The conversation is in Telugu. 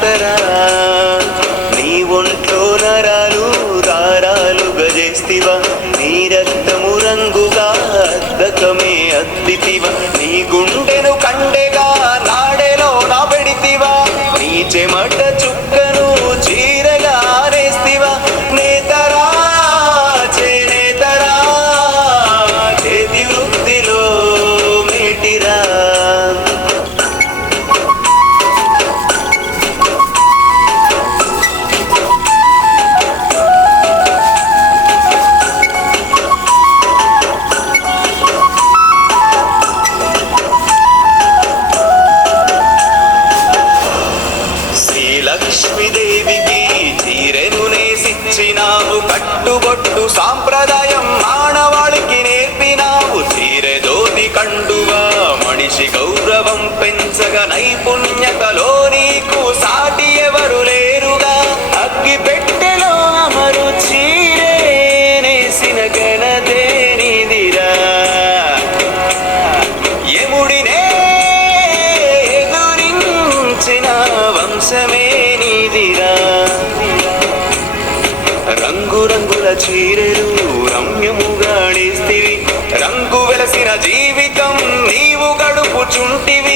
జాతరా నీ ఒంట్లో నరాలు దారాలుగా చేస్తివా నీ రక్తము రంగుగా అద్దకమే అద్దితివా నీ గుండెను కండెగా నాడెలో నా పెడితివా నీ చెమట చుక్కను చీరగా ఆరేస్తివా నేతరా చేనేతరా చేతి వృత్తిలో మేటిరా లక్ష్మీదేవికి చీరెను నేసిచ్చినావు కట్టుబొట్టు సాంప్రదాయం ఆడవాళ్ళకి నేర్పినావు చీరె దోతి కండువా మనిషి గౌరవం పెంచగా నైపుణ్యతలో నీకు సాటి ఎవరు లేరుగా అగ్గి పెట్టెలో అమరు చీరే నేసిన ఘనతే నీదిరా యముడినే ఎదురించిన వంశమే నీదిరా రంగురంగుల చీరెలు రమ్యముగా నేస్తివి రంగు వెలసిన జీవితం నీవు గడుపుచుంటివి